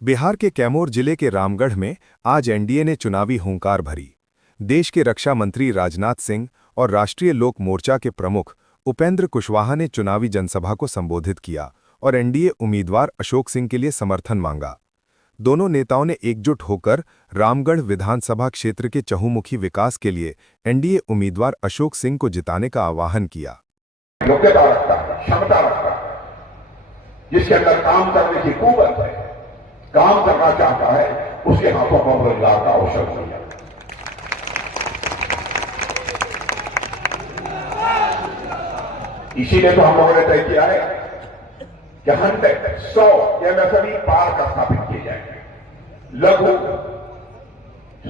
बिहार के कैमूर जिले के रामगढ़ में आज एनडीए ने चुनावी हुंकार भरी। देश के रक्षा मंत्री राजनाथ सिंह और राष्ट्रीय लोक मोर्चा के प्रमुख उपेंद्र कुशवाहा ने चुनावी जनसभा को संबोधित किया और एनडीए उम्मीदवार अशोक सिंह के लिए समर्थन मांगा। दोनों नेताओं ने एकजुट होकर रामगढ़ विधानसभा क्षेत्र के चहुमुखी विकास के लिए एनडीए उम्मीदवार अशोक सिंह को जिताने का आह्वान किया। योग्यता रखता है, क्षमता रखता है, जिसके अंदर काम करने की कुव्वत है, काम करना चाहता है, उसके हाथों पर रोजगार का अवसर मिल जाता है। इसीलिए तो हम लोगों ने तय किया है कि 100 एमएसएमई पार्क स्थापित किए जाएंगे, लघु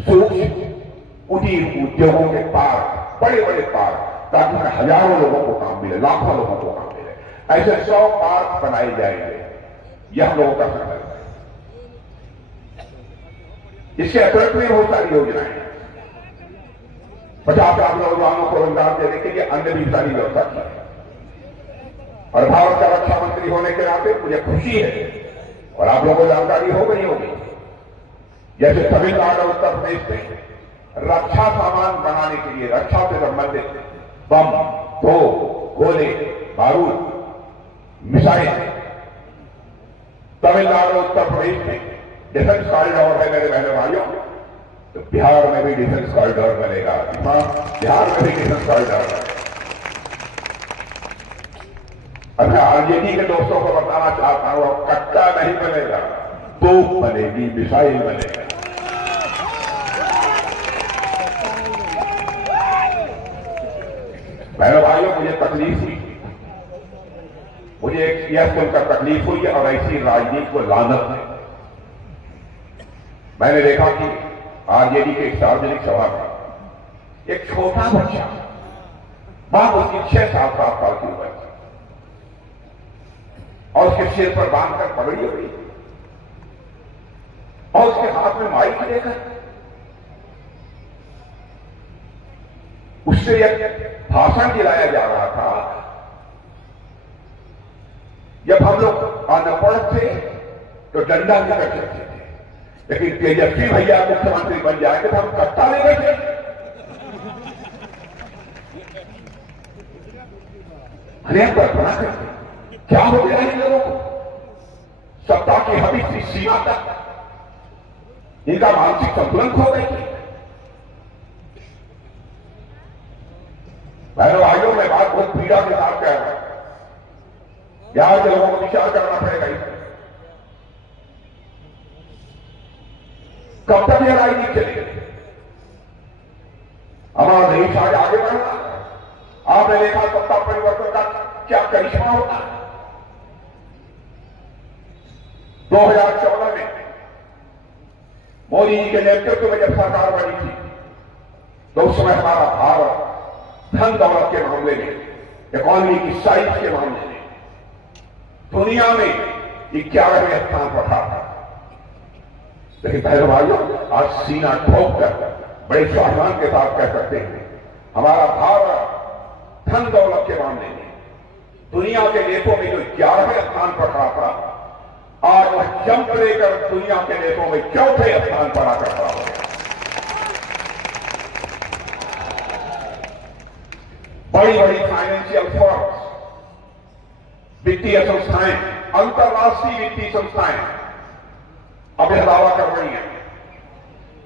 सूक्ष्म कुटीर उद्योगों के पार्क, बड़े बड़े पार्क, ताकि हजारों लोगों को काम मिले, लाखों लोगों को काम मिले। ऐसे 100 पार्क बनाए जाएंगे, यह हम लोगों का संकल्प है। इसके अतिरिक्त भी बहुत सारी योजनाएं हैं। 50 लाख नौजवानों को रोजगार देने के लिए अन्य भी सारी व्यवस्था की है। और भारत का रक्षा मंत्री होने के नाते मुझे खुशी है, और आप लोगों को जानकारी हो गई होगी, जैसे तमिलनाडु और उत्तर प्रदेश में रक्षा सामान बनाने के लिए, रक्षा से संबंधित बम, तोप, गोले, बारूद, मिसाइल, तमिलनाडु उत्तर प्रदेश में डिफेंस कॉरिडोर है मेरे बहनों भाइयों, तो बिहार में भी डिफेंस कॉरिडोर बनेगा। बिहार में भी डिफेंस कॉरिडोर बनेगा। और मैं आरजेडी के दोस्तों को बताना चाहता हूं, कट्टा नहीं बनेगा, तोप बनेगी, मिसाइल बनेगा। बहनों भाइयों, मुझे तकलीफ हुई, मुझे यह सुनकर तकलीफ हुई और ऐसी राजनीति को लानत है। मैंने देखा कि आरजेडी के एक सार्वजनिक सभा में एक छोटा बच्चा, बाप उसकी 6-7 साल की उम्र, और उसके सिर पर बांधकर पगड़ी हो गई, और उसके हाथ में माइक लेकर उससे एक भाषण दिलाया जा रहा था। जब हम लोग अनपढ़ थे तो डंडा लेकर चलते थे, लेकिन तेजस्वी भैया मुख्यमंत्री बन जाएंगे तो हम कट्टा लेकर चलेंगे। अनेक कल्पना करते क्या हो गया इन लोगों को, सत्ता की हमें सीमा तक इनका मानसिक संतुलन खो गई। बहनों भाइयों, मैं बात बहुत पीड़ा के साथ कह रहा हूं, बिहार के लोगों को विचार करना पड़ेगा। कब तक यह राजनीति चलेगी? हमारा देश आज आगे बढ़ रहा है। आपने देखा सत्ता परिवर्तन का क्या करिश्मा होता है। 2014 में मोदी जी के नेतृत्व में जब सरकार बनी थी, तो उस समय हमारा भारत धन दौलत के मामले में, इकोनॉमी की साइज के मामले में दुनिया में 11वें स्थान पर था। लेकिन बहनों भाइयों, आज सीना ठोक कर बड़े स्वाभिमान के साथ कह सकते हैं, हमारा भारत धन दौलत के मामले में दुनिया के देशों में जो 11वें स्थान पर खड़ा था, आज वह जंप लेकर दुनिया के देशों में 4थे स्थान पर आकर खड़ा हो गया। बड़ी बड़ी फाइनेंशियल फर्म्स, वित्तीय संस्थाएं, अंतर्राष्ट्रीय वित्तीय संस्थाएं अब यह दावा कर रही है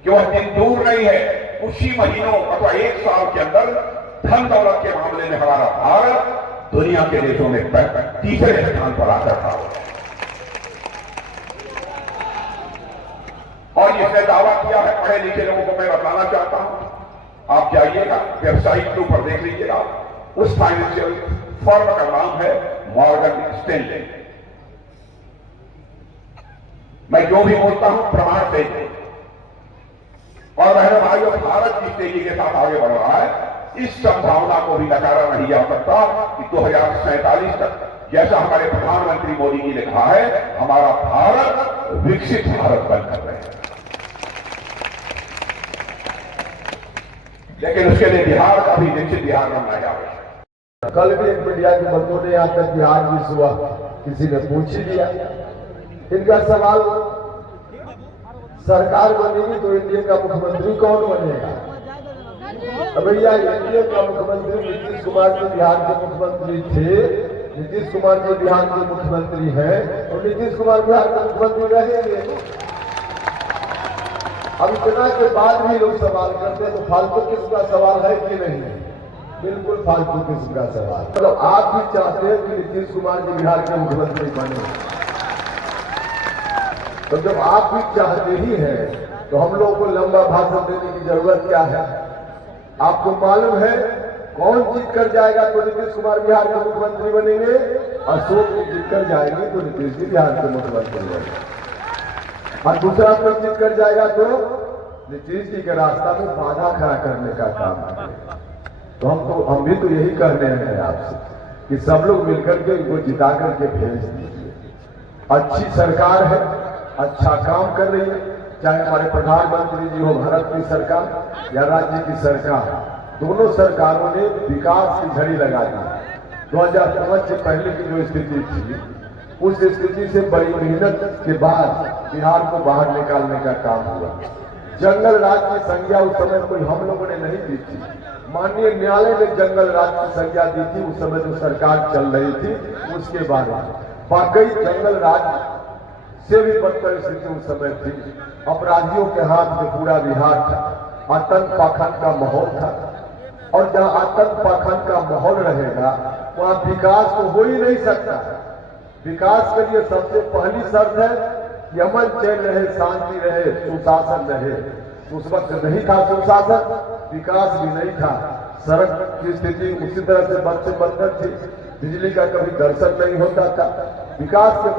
कि वह दिन दूर नहीं है, कुछ ही महीनों अथवा 1 साल के अंदर धन दौलत के मामले में हमारा भारत दुनिया के देशों में 3रे स्थान पर आकर खड़ा हो गया। और जिसने दावा किया है, पढ़े लिखे लोगों को मैं बताना चाहता हूं, आप जाइएगा वेबसाइट के ऊपर देख लीजिएगा, उस फाइनेंशियल फर्म का नाम है मॉर्गन स्टैनले। मैं जो भी बोलता हूं प्रमाण से, और बहनों भाइयों, भारत जिस तेजी के साथ आगे बढ़ रहा है, इस संभावना को भी नकारा नहीं जा सकता कि 2047 तक, जैसा हमारे प्रधानमंत्री मोदी जी ने कहा है, हमारा भारत विकसित भारत बनकर रहे। लेकिन उसके लिए बिहार का भी विकसित बिहार बनना आवश्यक। कल भी एक मीडिया के बंधुओं ने यहाँ तक बिहार की सुबह किसी ने पूछ ही लिया। इनका सवाल सरकार बनेगी तो एनडीए का मुख्यमंत्री कौन बनेगा? अब भैया एनडीए का मुख्यमंत्री नीतीश कुमार जो बिहार के मुख्यमंत्री थे, नीतीश कुमार जो बिहार के मुख्यमंत्री हैं और नीतीश कुमार बिहार के मुख्यमंत्री रहेंगे। अब इतना के बाद भी लोग सवाल करते हैं तो फालतू किस्म का सवाल है कि नहीं? बिल्कुल फालतू किस्म का सवाल। मतलब आप भी चाहते हैं कि नीतीश कुमार जी बिहार के मुख्यमंत्री बने, तो जब आप भी चाहते ही हैं तो हम लोगों को लंबा भाषण देने की जरूरत क्या है? आपको मालूम है कौन जीत कर जाएगा तो नीतीश कुमार बिहार के मुख्यमंत्री बनेंगे, अशोक जी जीत कर जाएंगे तो नीतीश जी बिहार के मुख्यमंत्री बनेंगे, और दूसरा कोई जीत कर जाएगा तो नीतीश जी के रास्ता में बाधा खड़ा करने का काम करेगा। तो हम भी तो यही कह रहे हैं आपसे कि सब लोग मिलकर के इनको जिता करके भेज दीजिए। अच्छी सरकार है, अच्छा काम कर रही है, चाहे हमारे प्रधानमंत्री जी हो, भारत की सरकार या राज्य की सरकार, दोनों सरकारों ने विकास की झड़ी लगा दी। 2005 से पहले की जो स्थिति थी उस स्थिति से बड़ी मेहनत के बाद बिहार को बाहर निकालने का काम हुआ। जंगल राज की संज्ञा उस समय कोई हम लोगों ने नहीं दी थी, माननीय न्यायालय ने जंगल राज की संज्ञा दी थी उस समय जो सरकार चल रही थी उसके बाद। वाकई जंगल राज से भी बदतर स्थिति उस समय थी, अपराधियों के हाथ में पूरा बिहार था, आतंक पाखंड का माहौल था, और जहां आतंक पाखंड का माहौल रहेगा वहां विकास तो हो ही नहीं सकता। विकास के लिए सबसे पहली शर्त है कि अमन चैन रहे, शांति रहे, सुशासन रहे। उस वक्त नहीं था सुशासन, विकास भी नहीं था, सड़क की स्थिति उसी तरह से बद से बदतर थी, बिजली का कभी दर्शन नहीं होता था। विकास के